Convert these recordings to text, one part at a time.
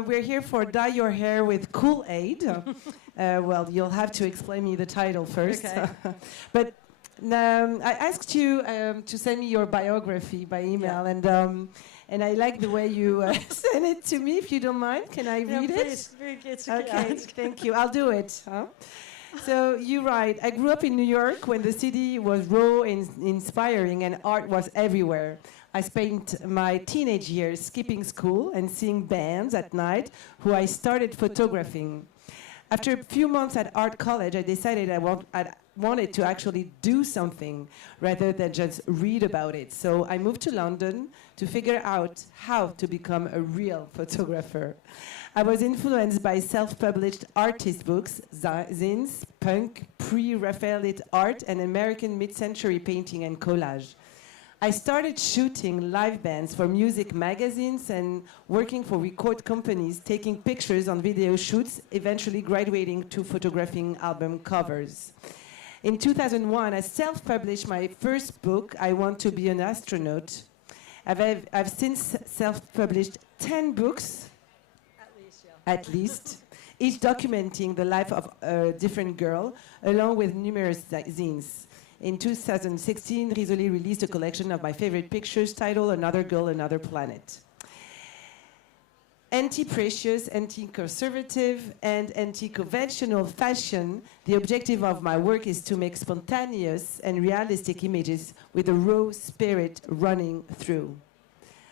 We're here for Dye Your Hair with Kool-Aid. Well, you'll have to explain me the title first. Okay. But I asked you to send me your biography by email, and I like the way you sent it to me. If you don't mind, can I read it? It's Okay, thank you. I'll do it. Huh? So you write, I grew up in New York when the city was raw and inspiring and art was everywhere. I spent my teenage years skipping school and seeing bands at night who I started photographing. After a few months at art college, I decided I wanted to actually do something rather than just read about it. So I moved to London to figure out how to become a real photographer. I was influenced by self-published artist books, zines, punk, pre-Raphaelite art, and American mid-century painting and collage. I started shooting live bands for music magazines and working for record companies, taking pictures on video shoots, eventually graduating to photographing album covers. In 2001, I self-published my first book, I Want to Be an Astronaut. I've since self-published 10 books, at least, each documenting the life of a different girl, along with numerous zines. In 2016, Risoli released a collection of my favorite pictures titled Another Girl, Another Planet. Anti-precious, anti-conservative, and anti-conventional fashion, the objective of my work is to make spontaneous and realistic images with a raw spirit running through.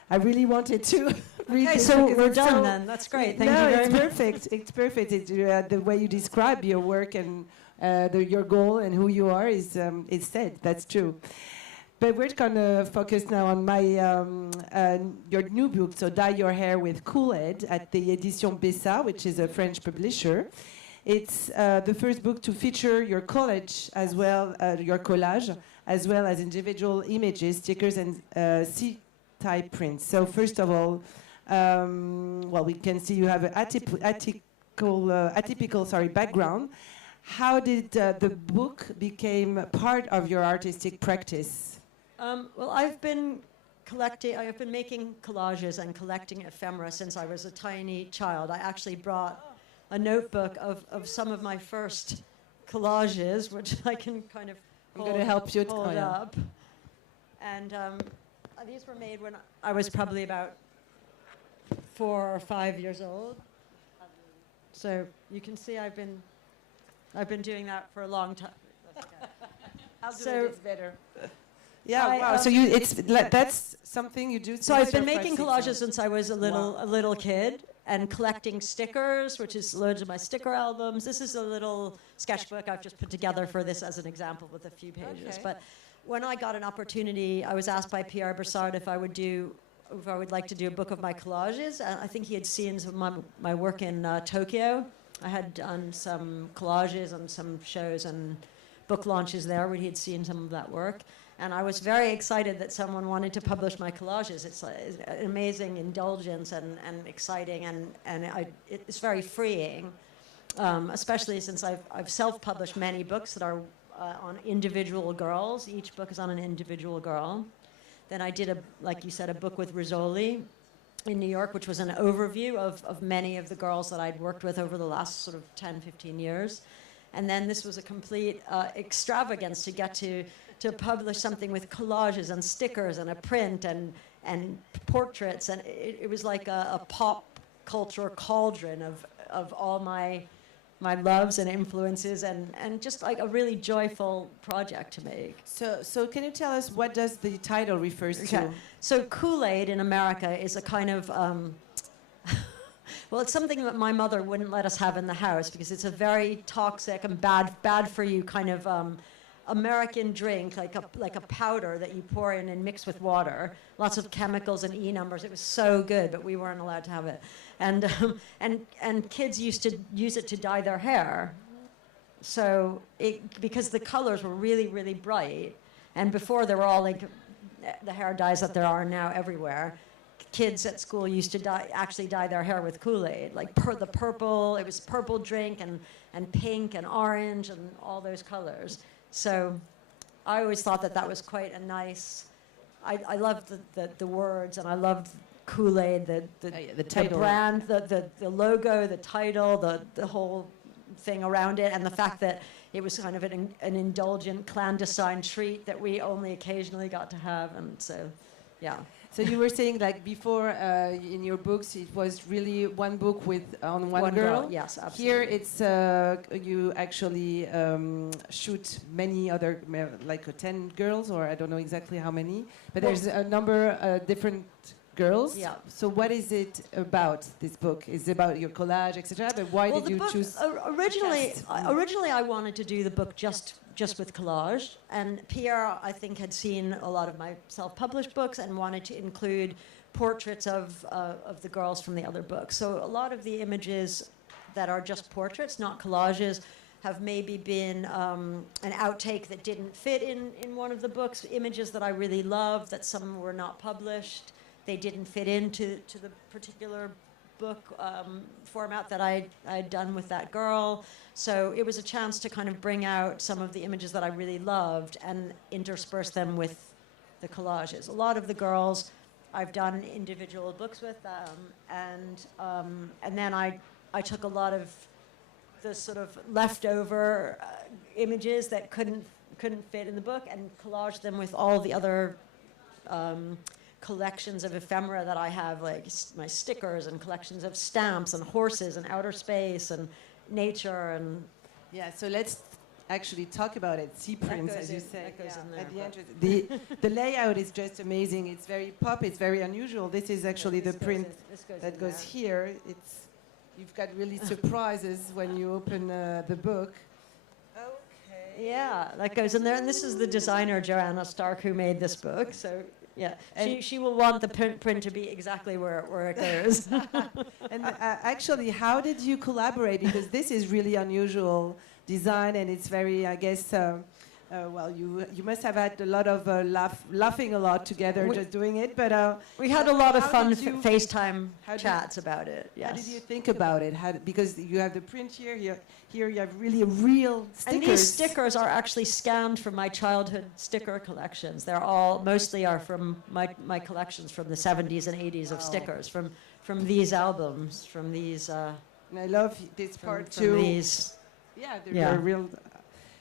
I really wanted to read Okay, this. so because we're it's done then. That's great. Thank you very it's much. perfect. It's perfect. The way you describe your work and your goal and who you are is said. That's true. But we're going to focus now on your new book, so Dye Your Hair with Kool-Aid at the Édition Bessa, which is a French publisher. It's the first book to feature your collage as well, your collage, as well as individual images, stickers, and C-type prints. So first of all, well, we can see you have an atypical background. How did the book become part of your artistic practice? Well, I've been making collages and collecting ephemera since I was a tiny child. I actually brought a notebook of some of my first collages, which I can kind of hold up. And these were made when I was probably about 4 or 5 years old. So you can see I've been doing that for a long time. I'll do it. It's better. Yeah, wow. So that's something you do. So I've been making collages since I was a little kid, and collecting stickers, which is loads of my sticker albums. This is a little sketchbook I've just put together for this as an example with a few pages. Okay. But when I got an opportunity, I was asked by Pierre Brassard if I would like to do a book of my collages. I think he had seen some of my work in Tokyo. I had done some collages and some shows and book launches there where he had seen some of that work. And I was very excited that someone wanted to publish my collages. It's an amazing indulgence and exciting, and it's very freeing, especially since I've self-published many books that are on individual girls. Each book is on an individual girl. Then I did, like you said, a book with Risoli in New York, which was an overview of many of the girls that I'd worked with over the last sort of 10, 15 years. And then this was a complete extravagance to get to publish something with collages and stickers and a print and portraits. And it was like a pop culture cauldron of all my loves and influences and just like a really joyful project to make. So can you tell us what does the title refers to? So Kool-Aid in America is a kind of, well, it's something that my mother wouldn't let us have in the house because it's a very toxic and bad for you kind of American drink, like a powder that you pour in and mix with water. Lots of chemicals and E numbers. It was so good, but we weren't allowed to have it. And kids used to use it to dye their hair. So because the colors were really, really bright, and before they were all like the hair dyes that there are now everywhere. Kids at school used to actually dye their hair with Kool-Aid, like the purple. It was purple drink and pink and orange and all those colors. So I always thought that was quite a nice. I loved the words, and I loved Kool-Aid, Yeah, the the title. brand, the logo, the title, the whole thing around it, and the fact that it was kind of an indulgent, clandestine treat that we only occasionally got to have, and so, yeah. So you were saying like before in your books it was really one book with on one girl. Yes, absolutely. Here it's you actually shoot many other like 10 girls, or I don't know exactly how many, but there's a number different girls. Yeah. So what is it about this book? Is it about your collage, etc.? But why did you choose? Originally, I wanted to do the book just with collage, and Pierre, I think, had seen a lot of my self-published books and wanted to include portraits of the girls from the other books. So a lot of the images that are just portraits, not collages, have maybe been an outtake that didn't fit in one of the books, images that I really loved, that some were not published. They didn't fit into the particular book format that I'd done with that girl. So it was a chance to kind of bring out some of the images that I really loved and intersperse them with the collages. A lot of the girls I've done individual books with, and then I took a lot of the sort of leftover images that couldn't fit in the book and collaged them with all the other collections of ephemera that I have, like my stickers and collections of stamps and horses and outer space and nature and... Yeah, so let's actually talk about it. Sea prints, as you say. That goes in there, At the entrance. The layout is just amazing. It's very pop. It's very unusual. This is actually the print that goes here. You've got really surprises when you open the book. Okay. Yeah, that goes in there. And this is the designer, Joanna Stark, who made this book. So, yeah, she will want the print to be exactly where it goes. And actually, how did you collaborate? Because this is really unusual design, and it's very, I guess, well, you must have had a lot of laughing a lot together just doing it. But we had a lot of fun FaceTime how chats about it. Yes. How did you think about it? Because you have the print here. Here you have really real stickers. And these stickers are actually scanned from my childhood sticker collections. They're all mostly are from my collections from the 70s and 80s of stickers, from these albums, from these. And I love this part from too. These. Yeah, they're real.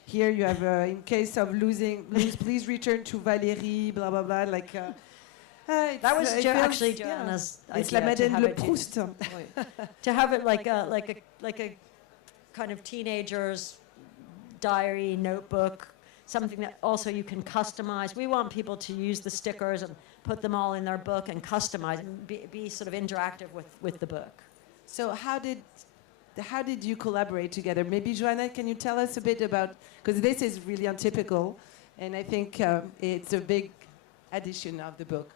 Here you have, in case of lose, please return to Valerie, blah, blah, blah, like... that was actually Joanna's idea. It's la Madeleine Le Proust. To have it like a kind of teenager's diary, notebook, something that also you can customize. We want people to use the stickers and put them all in their book and customize and be sort of interactive with the book. So how did you collaborate together? Maybe, Joanna, can you tell us a bit about... Because this is really untypical, and I think it's a big addition of the book.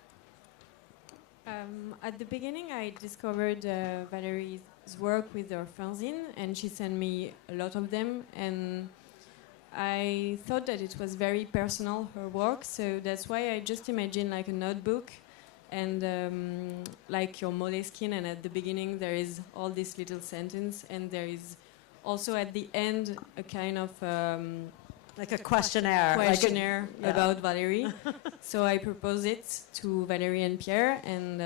At the beginning, I discovered Valerie's work with her fanzine, and she sent me a lot of them, and I thought that it was very personal, her work, so that's why I just imagined like a notebook and like your Moleskine, and at the beginning there is all this little sentence, and there is also at the end a kind of like a questionnaire about Valerie. So I proposed it to Valerie and Pierre, and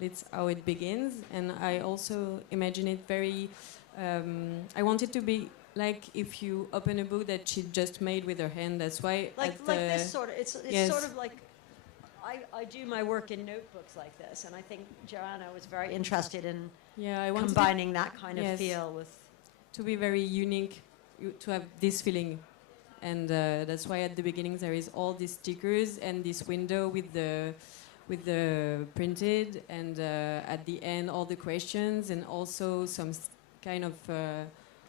that's how it begins. And I also imagine it very, I want it to be like if you open a book that she just made with her hand. That's why like this sort of, it's yes. Sort of like I do my work in notebooks like this, and I think Joanna was very interested in combining that kind of feel with... To be very unique, to have this feeling. And that's why at the beginning there is all these stickers and this window with the printed, and at the end all the questions, and also some kind of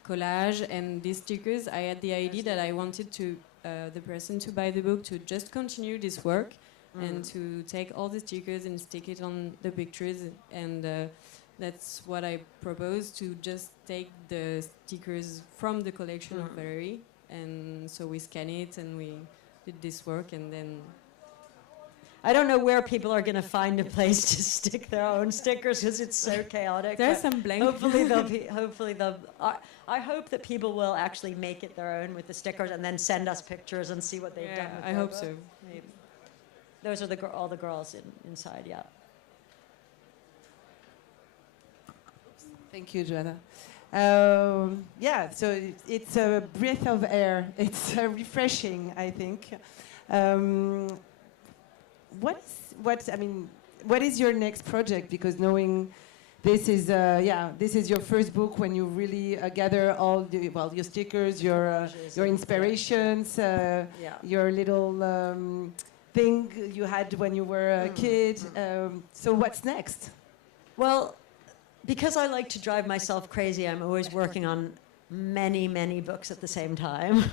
collage. And these stickers, I had the idea that I wanted to the person to buy the book to just continue this work and to take all the stickers and stick it on the pictures, and that's what I proposed, to just take the stickers from the collection of Valerie. And so we scan it and we did this work, and then... I don't know where people are going to find a place to stick their own stickers because it's so chaotic. There's some blank. Hopefully they'll... I hope that people will actually make it their own with the stickers and then send us pictures and see what they've done with I hope so. Maybe. Those are all the girls inside, yeah. Thank you, Joanna. Yeah, so it's a breath of air. It's refreshing, I think. Um, what is your next project? Because knowing this is your first book when you really gather all your stickers, your inspirations, your little thing you had when you were a kid. So what's next? Well, because I like to drive myself crazy, I'm always working on many, many books at the same time.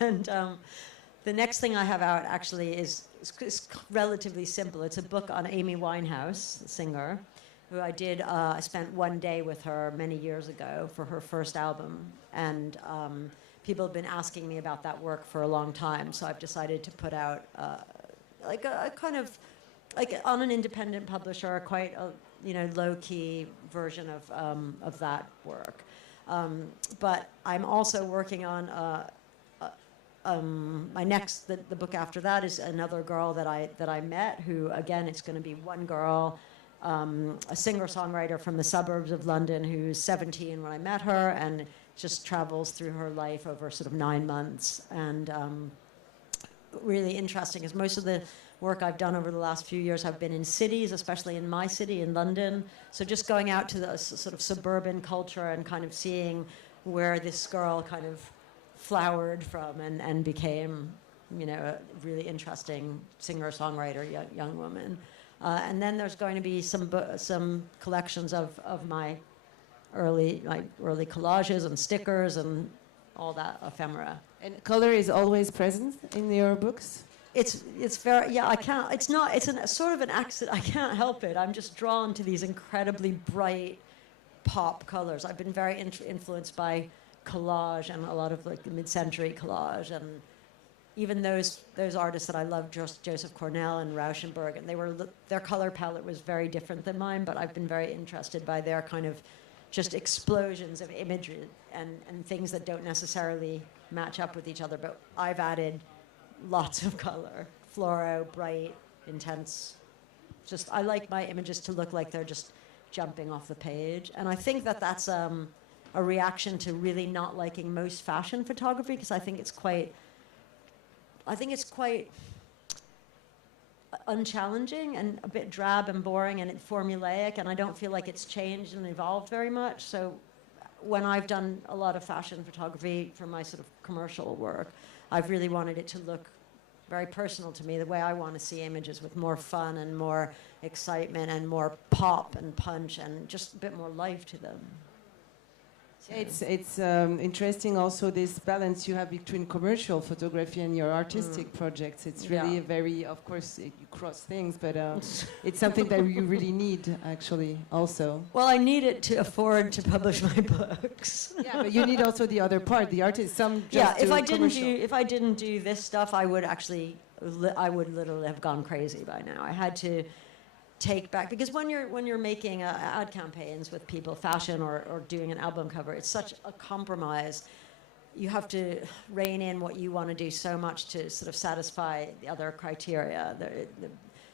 And the next thing I have out actually is relatively simple. It's a book on Amy Winehouse, the singer, who I spent one day with her many years ago for her first album. And people have been asking me about that work for a long time, so I've decided to put out like a kind of, like on an independent publisher, quite a low-key version of that work. But I'm also working on my next, the book after that is another girl that I met, who, again, it's going to be one girl, a singer-songwriter from the suburbs of London who's 17 when I met her, and just travels through her life over sort of 9 months. And really interesting is most of the work I've done over the last few years have been in cities, especially in my city, in London. So just going out to the sort of suburban culture and kind of seeing where this girl kind of flowered from and became, a really interesting singer-songwriter, young woman. And then there's going to be some collections of my early collages and stickers and all that ephemera. And color is always present in your books? It's very, yeah, I can't, it's not, it's sort of an accident, I can't help it. I'm just drawn to these incredibly bright pop colors. I've been very influenced by collage and a lot of like mid-century collage, and even those artists that I love, Joseph Cornell and Rauschenberg, and their color palette was very different than mine, but I've been very interested by their kind of just explosions of imagery and things that don't necessarily match up with each other, but I've added lots of color, fluoro, bright, intense. Just, I like my images to look like they're just jumping off the page. And I think that that's a reaction to really not liking most fashion photography, because I think it's quite unchallenging and a bit drab and boring and formulaic, and I don't feel like it's changed and evolved very much. So when I've done a lot of fashion photography for my sort of commercial work, I've really wanted it to look very personal to me, the way I want to see images, with more fun and more excitement and more pop and punch and just a bit more life to them. So. It's interesting also this balance you have between commercial photography and your artistic projects. It's really very, of course, you cross things, but it's something that you really need, actually, also. Well, I need it to afford to publish my books. Yeah, but you need also the other part, the artist. Some just if I didn't do this stuff, I would literally have gone crazy by now. I had to take back, because when you're making ad campaigns with people, fashion or doing an album cover, it's such a compromise. You have to rein in what you want to do so much to sort of satisfy the other criteria. The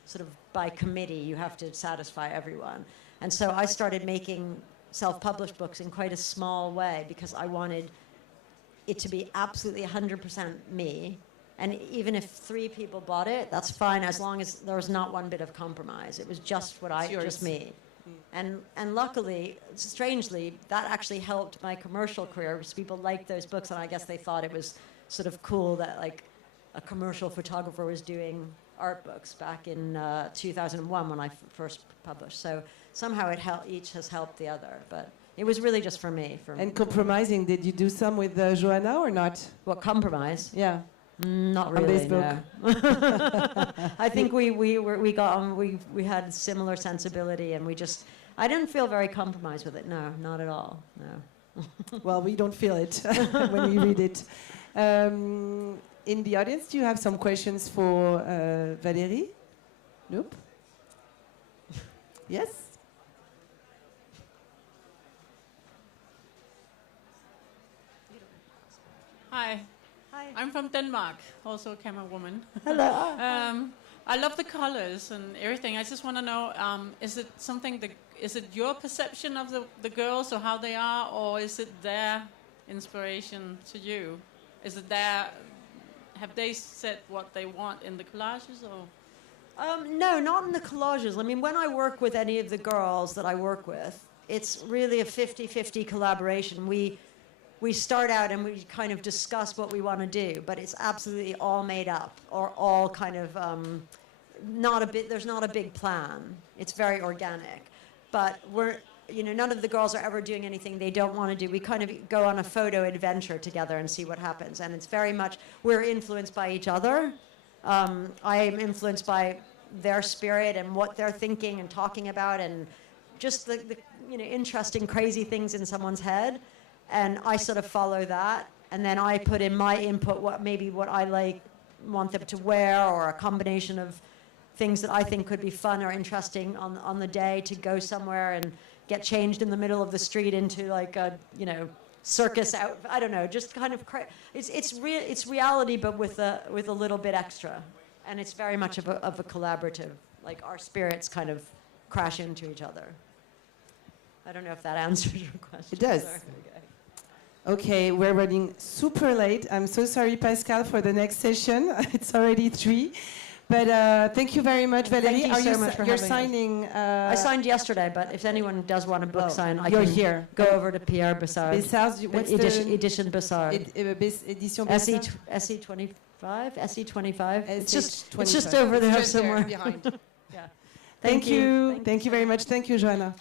sort of by committee, you have to satisfy everyone. And so I started making self-published books in quite a small way, because I wanted it to be absolutely 100% me. And even if 3 people bought it, that's fine, as long as there was not one bit of compromise. It was just just me. And luckily, strangely, that actually helped my commercial career, because people liked those books, and I guess they thought it was sort of cool that like a commercial photographer was doing art books back in 2001 when I first published. So somehow each has helped the other, but it was really just for me. And compromising, did you do some with Joanna or not? What, compromise? Yeah. Not really. On this book. No. I think we got on. We had similar sensibility, and I didn't feel very compromised with it. No, not at all. No. Well, we don't feel it when we read it. In the audience, do you have some questions for Valerie? Nope. Yes. Hi. I'm from Denmark, also a camera woman. Hello. I love the colors and everything. I just want to know, is it something that, is it your perception of the girls or how they are, or is it their inspiration to you? Is it their, have they said what they want in the collages, or? No, not in the collages. I mean, when I work with any of the girls that I work with, it's really a 50-50 collaboration. We start out and we kind of discuss what we want to do, but it's absolutely all made up, or all kind of there's not a big plan. It's very organic. But none of the girls are ever doing anything they don't want to do. We kind of go on a photo adventure together and see what happens. And it's very much, we're influenced by each other. I am influenced by their spirit and what they're thinking and talking about, and just the interesting, crazy things in someone's head. And I sort of follow that, and then I put in my input, what I want them to wear, or a combination of things that I think could be fun or interesting on the day, to go somewhere and get changed in the middle of the street into like a circus out. I don't know, just kind of it's reality, but with a little bit extra, and it's very much of a collaborative. Like, our spirits kind of crash into each other. I don't know if that answers your question. It does. Sorry. Okay, we're running super late. I'm so sorry, Pascal, for the next session. It's already 3. But thank you very much, Valerie. Thank you so much for you're having signing. I signed yesterday, but if anyone does want a book sign, I you're can here. Go over to Pierre Bassard. What's Edition Bassard. Edition Bassard. SE25. SE25. It's just SE25. over there Just somewhere. behind. Yeah. Thank you. Thank you very much. Thank you, Joanna.